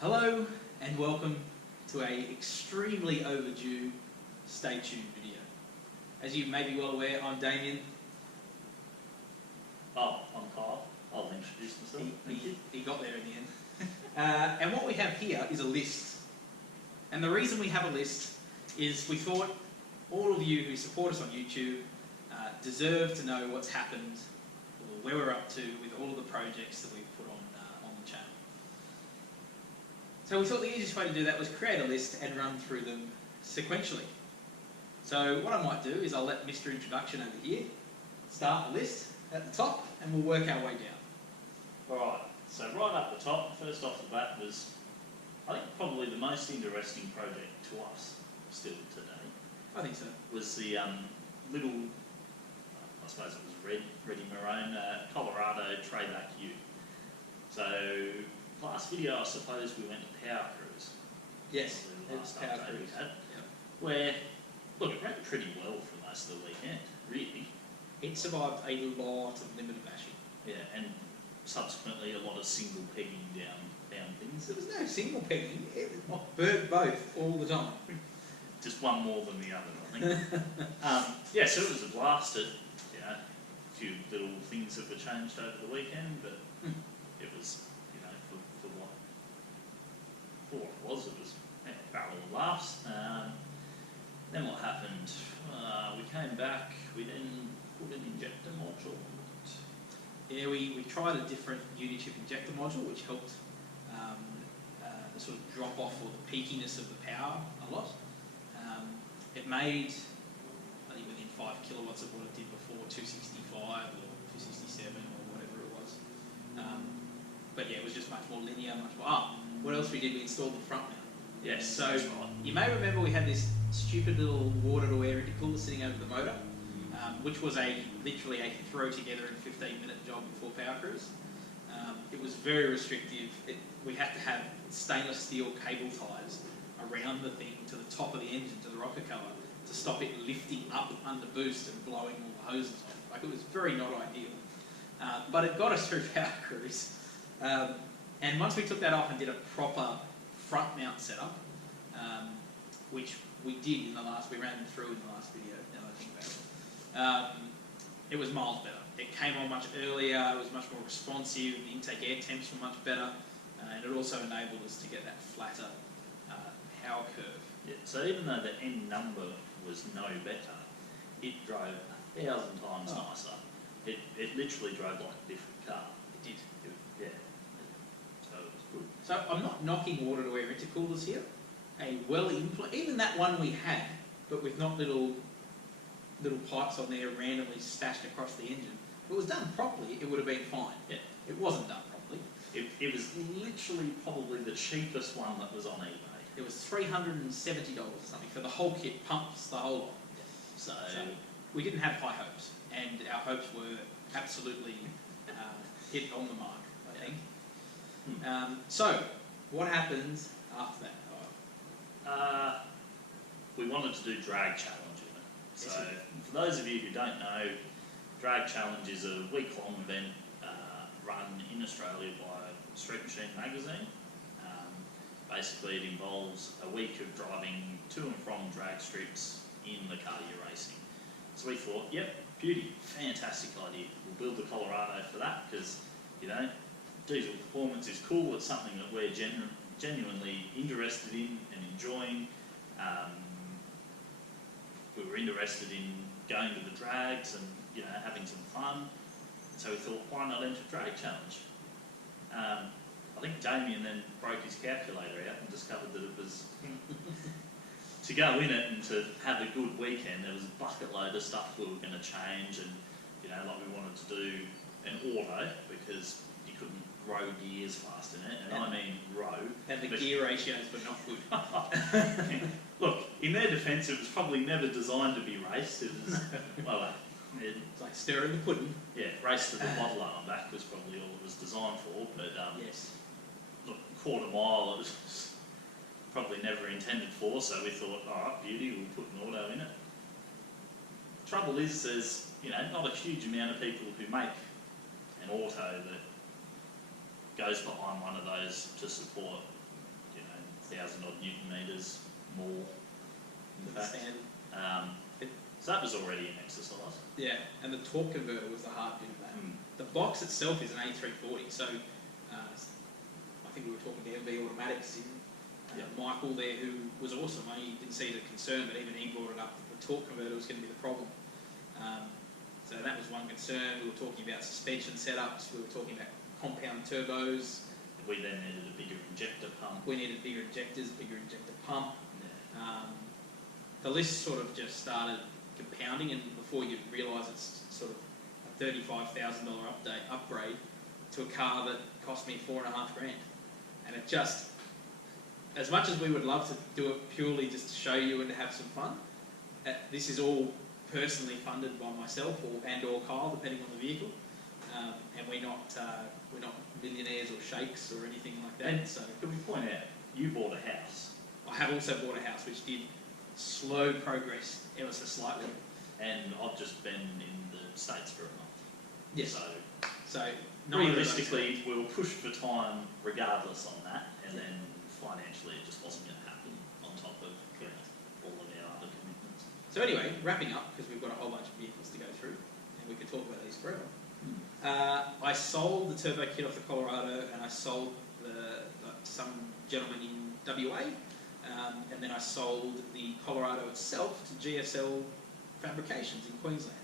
Hello and welcome to a extremely overdue Stay Tuned video. As you may be well aware, I'm Damien. Oh, I'm Kyle. I'll introduce myself. He got there in the end. And what we have here is a list. And the reason we have a list is we thought all of you who support us on YouTube deserve to know what's happened, or where we're up to with all of the projects that we've put on the channel. So we thought the easiest way to do that was create a list and run through them sequentially. So what I might do is I'll let Mr. Introduction over here start the list at the top and we'll work our way down. Alright, so right up the top, first off the bat was, I think probably the most interesting project to us still today. I think so. Was the little, I suppose it was Ready Maroon, Colorado Trayback U. So last video I suppose we went to Power Cruise. Yes, The last Power update we Cruise. had. Yep. Where, look, it ran pretty well for most of the weekend, really. It survived a lot of limited bashing. Yeah, and subsequently a lot of single pegging down things. There was no single pegging, it burnt both all the time. Just one more than the other, I think. Yeah, so it was a blast. A few little things that were changed over the weekend, but it was, for what it was a barrel of laughs. Then what happened? We came back, we then put an injector module on it. Yeah, we tried a different Unichip injector module which helped the sort of drop off or the peakiness of the power a lot. It made, I think within 5 kilowatts of what it did before, 265 or 267 or whatever it was. But yeah, it was just much more linear, much more. What else we did? We installed the front mount. Yes, So that's right. you may remember we had this stupid little water-to-air intercooler sitting over the motor, which was literally a throw together in 15-minute job before Power Cruise. It was very restrictive. We had to have stainless steel cable ties around the thing to the top of the engine, to the rocker cover, to stop it lifting up under boost and blowing all the hoses off. Like, it was very not ideal. But it got us through Power Cruise. And once we took that off and did a proper front mount setup, which we did in the last, we ran through in the last video, now that I think about it. It was miles better. It came on much earlier, it was much more responsive, the intake air temps were much better, and it also enabled us to get that flatter power curve. Yeah, so even though the end number was no better, it drove 1,000 times nicer. It literally drove like a different car. It did. Yeah. So it was good. So I'm not knocking water-to-air intercoolers here. Even that one we had, but with not little pipes on there randomly stashed across the engine. If it was done properly, it would have been fine. Yeah. It wasn't done properly. It was literally probably the cheapest one that was on eBay. It was $370 or something for the whole kit, pumps, the whole lot. So We didn't have high hopes, and our hopes were absolutely hit on the mark, I think. So, what happens after that? we wanted to do drag challenge in it. So Yes, for those of you who don't know, drag challenge is a week-long event run in Australia by Street Machine magazine. Basically, it involves a week of driving to and from drag strips in the car you're racing. So we thought, yep, beauty, fantastic idea. We'll build the Colorado for that because, diesel performance is cool. It's something that we're genuinely interested in and enjoying. We were interested in going to the drags and having some fun. So we thought, why not enter drag challenge? I think Damien then broke his calculator out and discovered that it was to go in it and to have a good weekend. There was a bucket load of stuff we were going to change, and like we wanted to do an auto because you couldn't row gears fast in it, and I mean row. And the gear ratios were not good. Look, in their defence, it was probably never designed to be raced. It was, It's like stirring the pudding. yeah, race to the bottle and back was probably all it was designed for. But Yes. look, quarter mile, it was probably never intended for. So we thought, all right, beauty, we'll put an auto in it. Trouble is, there's not a huge amount of people who make an auto that goes behind one of those to support 1,000 odd newton meters more, in to the fact. standard. So that was already an exercise. Yeah, and the torque converter was the hard bit of that. The box itself is an A340, so I think we were talking to MB Automatics in Michael there, who was awesome. He didn't see it a concern, but even he brought it up that the torque converter was going to be the problem. So that was one concern. We were talking about suspension setups. We were talking about compound turbos. We then needed a bigger injector pump. We needed bigger injectors, bigger injector pump. Yeah. The list sort of just started compounding, and before you realise it's sort of a $35,000 upgrade to a car that cost me $4,500, and it just, as much as we would love to do it purely just to show you and to have some fun, this is all personally funded by myself or Kyle, depending on the vehicle, and we're not millionaires or sheikhs or anything like that. And so could we point out, you bought a house, I have also bought a house, which did slow progress ever so slightly. and I've just been in the States for a month. Yes. So So neither of those realistically, we were pushed for time regardless on that, and then financially it just wasn't going to happen on top of all of our other commitments. So anyway, wrapping up, because we've got a whole bunch of vehicles to go through, and we could talk about these forever. I sold the turbo kit off the Colorado, and I sold some gentleman in WA, and then I sold the Colorado itself to GSL Fabrications in Queensland.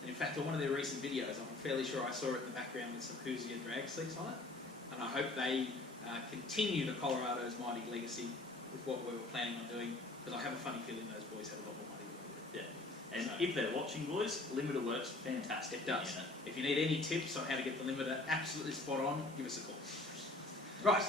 And in fact, on one of their recent videos, I'm fairly sure I saw it in the background with some Hoosier drag seats on it, and I hope they continue the Colorado's mighty legacy with what we were planning on doing, because I have a funny feeling those boys have a lot more money than we do. Yeah, and So- if they're watching, boys, limiter works fantastic. It does. Unit. If you need any tips on how to get the limiter absolutely spot on, give us a call. Right.